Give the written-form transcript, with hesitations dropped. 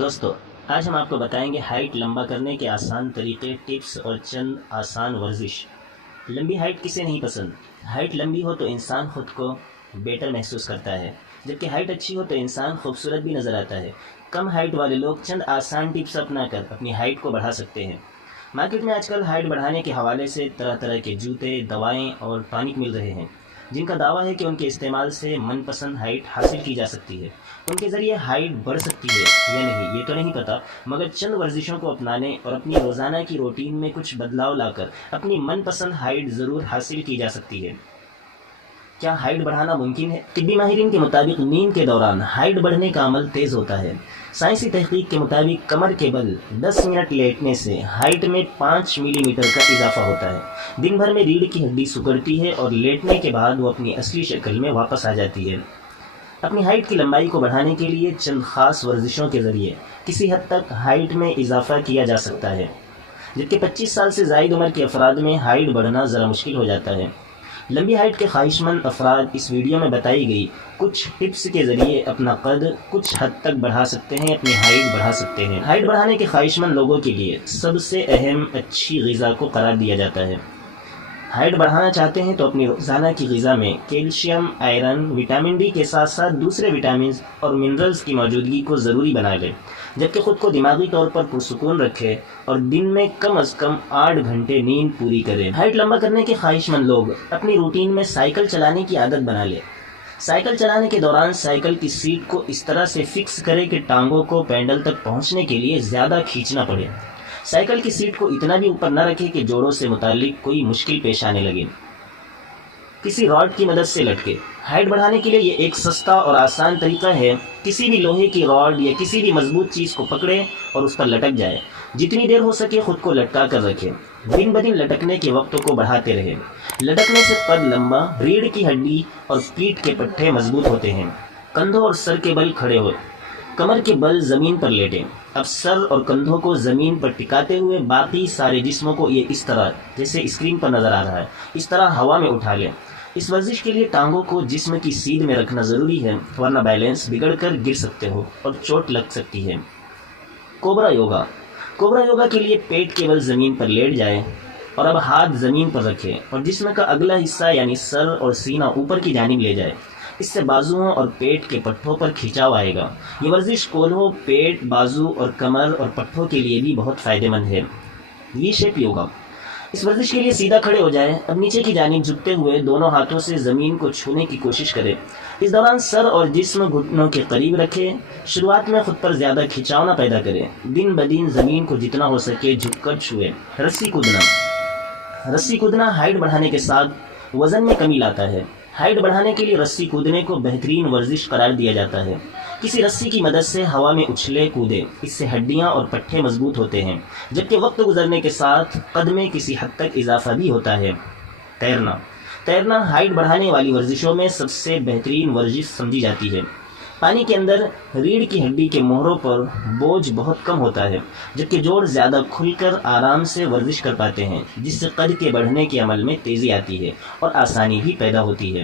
دوستو آج ہم آپ کو بتائیں گے ہائٹ لمبا کرنے کے آسان طریقے، ٹپس اور چند آسان ورزش۔ لمبی ہائٹ کسے نہیں پسند؟ ہائٹ لمبی ہو تو انسان خود کو بیٹر محسوس کرتا ہے، جبکہ ہائٹ اچھی ہو تو انسان خوبصورت بھی نظر آتا ہے۔ کم ہائٹ والے لوگ چند آسان ٹپس اپنا کر اپنی ہائٹ کو بڑھا سکتے ہیں۔ مارکیٹ میں آج کل ہائٹ بڑھانے کے حوالے سے طرح طرح کے جوتے، دوائیں اور ٹانک مل رہے ہیں، جن کا دعویٰ ہے کہ ان کے استعمال سے من پسند ہائٹ حاصل کی جا سکتی ہے۔ ان کے ذریعے ہائٹ بڑھ سکتی ہے یا نہیں یہ تو نہیں پتہ، مگر چند ورزشوں کو اپنانے اور اپنی روزانہ کی روٹین میں کچھ بدلاؤ لا کر اپنی من پسند ہائٹ ضرور حاصل کی جا سکتی ہے۔ کیا ہائٹ بڑھانا ممکن ہے؟ طبی ماہرین کے مطابق نیند کے دوران ہائٹ بڑھنے کا عمل تیز ہوتا ہے۔ سائنسی تحقیق کے مطابق کمر کے بل 10 منٹ لیٹنے سے ہائٹ میں 5 ملی میٹر کا اضافہ ہوتا ہے۔ دن بھر میں ریڑھ کی ہڈی سکڑتی ہے اور لیٹنے کے بعد وہ اپنی اصلی شکل میں واپس آ جاتی ہے۔ اپنی ہائٹ کی لمبائی کو بڑھانے کے لیے چند خاص ورزشوں کے ذریعے کسی حد تک ہائٹ میں اضافہ کیا جا سکتا ہے، جبکہ 25 سال سے زائد عمر کے افراد میں ہائٹ بڑھنا ذرا مشکل ہو جاتا ہے۔ لمبی ہائٹ کے خواہش مند افراد اس ویڈیو میں بتائی گئی کچھ ٹپس کے ذریعے اپنا قد کچھ حد تک بڑھا سکتے ہیں، اپنی ہائٹ بڑھا سکتے ہیں۔ ہائٹ بڑھانے کے خواہش مند لوگوں کے لیے سب سے اہم اچھی غذا کو قرار دیا جاتا ہے۔ ہائٹ بڑھانا چاہتے ہیں تو اپنی روزانہ کی غذا میں کیلشیم، آئرن، وٹامن ڈی کے ساتھ ساتھ دوسرے وٹامنز اور منرلز کی موجودگی کو ضروری بنا لیں، جبکہ خود کو دماغی طور پر پرسکون رکھے اور دن میں کم از کم 8 گھنٹے نیند پوری کریں۔ ہائٹ لمبا کرنے کے خواہش مند لوگ اپنی روٹین میں سائیکل چلانے کی عادت بنا لیں۔ سائیکل چلانے کے دوران سائیکل کی سیٹ کو اس طرح سے فکس کرے کہ ٹانگوں کو پینڈل تک پہنچنے کے لیے زیادہ کھینچنا پڑے۔ سائیکل کی سیٹ کو اتنا بھی اوپر نہ رکھے کہ جوڑوں سے متعلق کوئی مشکل پیش آنے لگے۔ کسی راڈ کی مدد سے لٹکے۔ ہائٹ بڑھانے کے لیے یہ ایک سستا اور آسان طریقہ ہے۔ کسی بھی لوہے کی راڈ یا کسی بھی مضبوط چیز کو پکڑے اور اس پر لٹک جائے۔ جتنی دیر ہو سکے خود کو لٹکا کر رکھے۔ دن بدن لٹکنے کے وقت کو بڑھاتے رہے۔ لٹکنے سے قد لمبا، ریڑھ کی ہڈی اور پیٹھ کے پٹھے مضبوط ہوتے ہیں۔ کندھوں اور سر کے بل کھڑے ہو، کمر کے بل زمین پر لیٹیں۔ اب سر اور کندھوں کو زمین پر ٹکاتے ہوئے باقی سارے جسموں کو یہ اس طرح، جیسے اسکرین پر نظر آ رہا ہے، اس طرح ہوا میں اٹھا لیں۔ اس ورزش کے لیے ٹانگوں کو جسم کی سیدھ میں رکھنا ضروری ہے، ورنہ بیلنس بگڑ کر گر سکتے ہو اور چوٹ لگ سکتی ہے۔ کوبرا یوگا۔ کوبرا یوگا کے لیے پیٹ کے بل زمین پر لیٹ جائے اور اب ہاتھ زمین پر رکھیں اور جسم کا اگلا حصہ یعنی سر اور سینہ اوپر کی جانب لے جائے۔ اس سے بازوؤں اور پیٹ کے پٹھوں پر کھینچاؤ آئے گا۔ یہ ورزش کولہوں، پیٹ، بازو اور کمر اور پٹھوں کے لیے بھی بہت فائدہ مند ہے۔ وی شیپ یوگا۔ اس ورزش کے لیے سیدھا کھڑے ہو جائیں۔ اب نیچے کی جانب جھکتے ہوئے دونوں ہاتھوں سے زمین کو چھونے کی کوشش کریں۔ اس دوران سر اور جسم گھٹنوں کے قریب رکھیں۔ شروعات میں خود پر زیادہ کھنچاؤ نہ پیدا کریں۔ دن بدن زمین کو جتنا ہو سکے جھک کر چھوئیں۔ رسی کودنا۔ رسی کودنا ہائٹ بڑھانے کے ساتھ وزن میں کمی لاتا ہے۔ ہائٹ بڑھانے کے لیے رسی کودنے کو بہترین ورزش قرار دیا جاتا ہے۔ کسی رسی کی مدد سے ہوا میں اچھلے کودیں، اس سے ہڈیاں اور پٹھے مضبوط ہوتے ہیں، جبکہ وقت گزرنے کے ساتھ قد میں کسی حد تک اضافہ بھی ہوتا ہے۔ تیرنا۔ تیرنا ہائٹ بڑھانے والی ورزشوں میں سب سے بہترین ورزش سمجھی جاتی ہے۔ پانی کے اندر ریڑھ کی ہڈی کے موہروں پر بوجھ بہت کم ہوتا ہے، جبکہ جوڑ زیادہ کھل کر آرام سے ورزش کر پاتے ہیں، جس سے قد کے بڑھنے کے عمل میں تیزی آتی ہے اور آسانی بھی پیدا ہوتی ہے۔